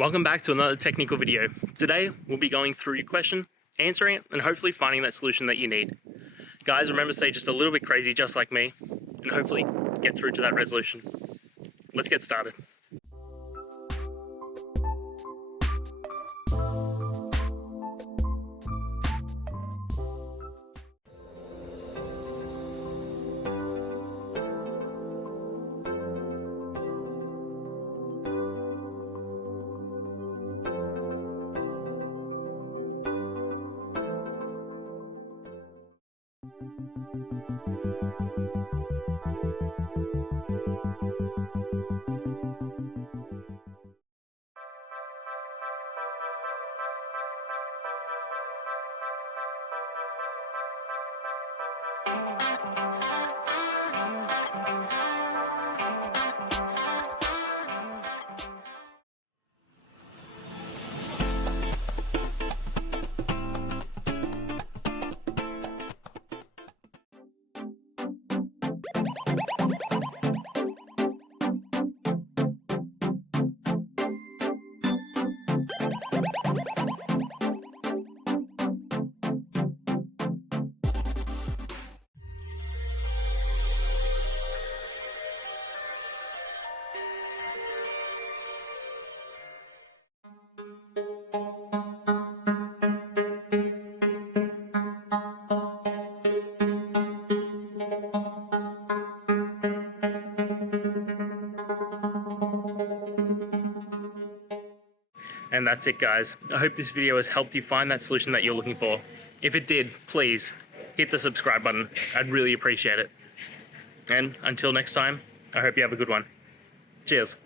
Welcome back to another technical video. Today, we'll be going through your question, answering it, and hopefully finding that solution that you need. Guys, remember to stay just a little bit crazy, just like me, and hopefully get through to that resolution. Let's get started. And that's it, guys. I hope this video has helped you find that solution that you're looking for. If it did, please hit the subscribe button. I'd really appreciate it. And until next time, I hope you have a good one. Cheers.